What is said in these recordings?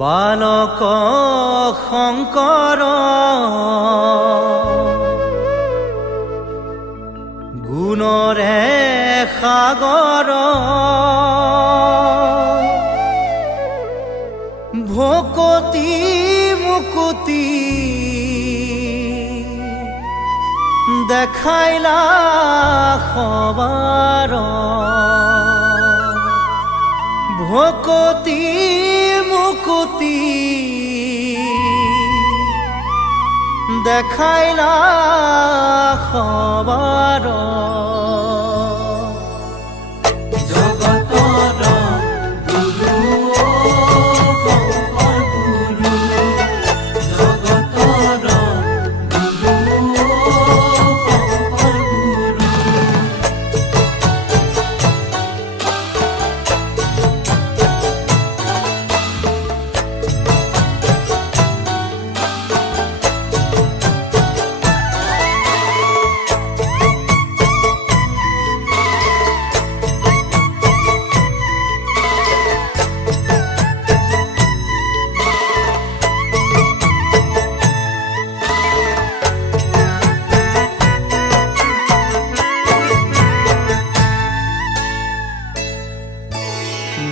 বালক শংকৰ গুণৰে সাগৰ ভকতি মুকুতি দেখাইলা সবাৰ ভকতি মুকুতি দেখাইলা সবাৰ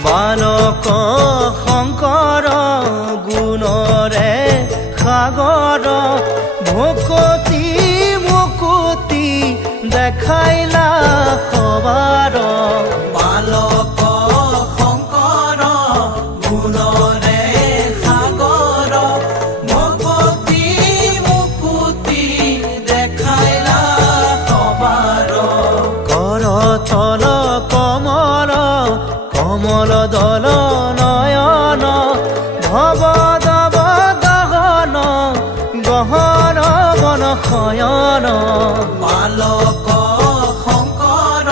বালক শংকৰ গুণৰে সাগৰ ভকতি মুকুতি দেখাইলা সবাৰ বালক শংকৰ গুণৰে সাগৰ ভকতি মুকুতি দেখাইলা সবাৰ কৰতল কমল কমল দল নয়ন ভৱ দৱ দহন গহন বন শয়ন বালক শংকৰ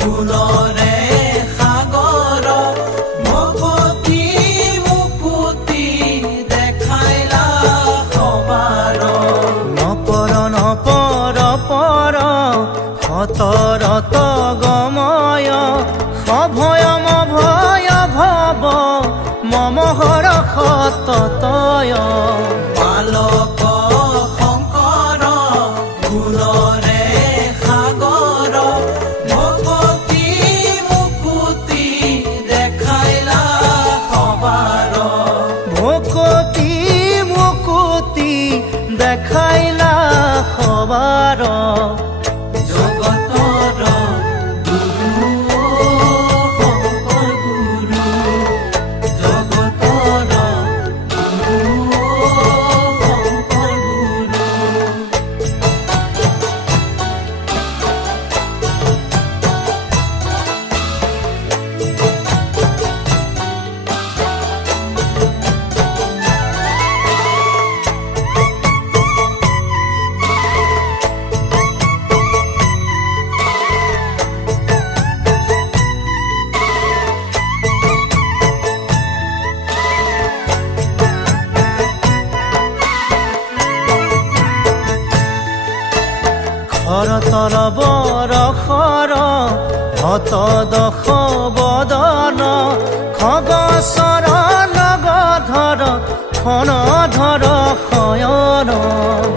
গুণৰে সাগৰ ভকতি মুকুতি দেখাইলা সবাৰ নপৰ নপৰ পৰ সতৰত গময় সভয়ম ভয় ভৱ মমহৰ সততয় বালক শংকৰ গুণৰে সাগৰ ভকতি মুকুতি দেখাইলা সবাৰ ভকতি মুকুতি দেখাইলা সবাৰ জগতৰ গুৰু শংকৰ গুৰু জগতৰ গুৰু শংকৰ গুৰু খৰতল বৰষৰ হত দশ বদন খগচৰ নগধৰ খনধৰ শয়ন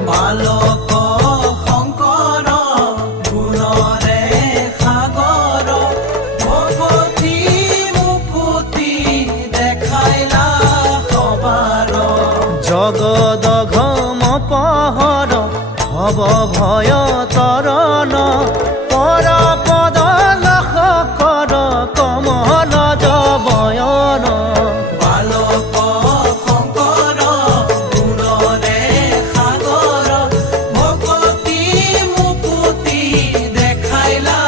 বালক শংকৰ গুণৰে সাগৰ ভকতি মুকুতি দেখাইলা সবাৰ জগদঘম পহৰ ভৱ ভয় তৰণ পৰ পদ লখ কৰ কমল জবয়ন বালক শংকৰ গুণৰে সাগৰ ভকতি মুকুতি দেখাইলা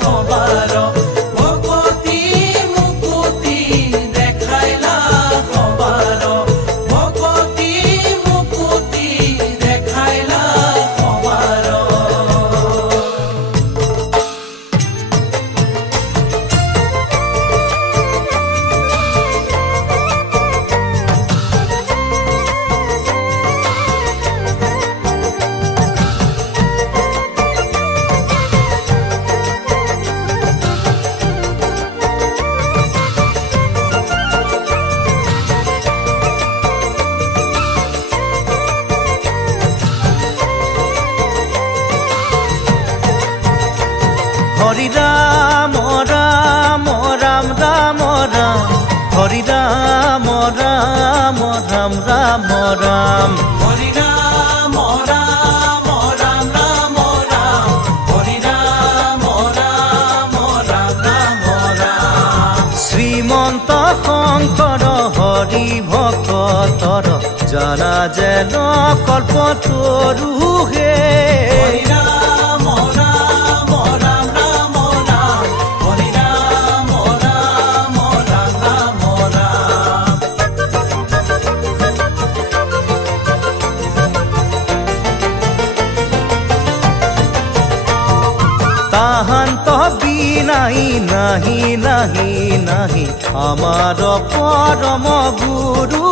সবাৰ ভকতি মুকুতি দেখাইলা সবাৰ ভকতি মুকুতি দেখাইলা সবাৰ ৰাম ৰাম ৰাম হৰি ৰাম ৰাম ৰাম ৰাম ৰাম হৰি ৰাম ৰাম ৰাম ৰাম ৰাম শ্ৰীমন্ত শঙ্কৰ হৰি ভকতৰ জানা যেন কল্পতৰু হে হৰি ৰাম ৰাম ৰাম ৰাম ৰাম হৰি ৰাম ৰাম ৰাম ৰাম ৰাম তাহান্ত বিনাই নাহি নাহি নাহি আমাৰ পৰম গুৰু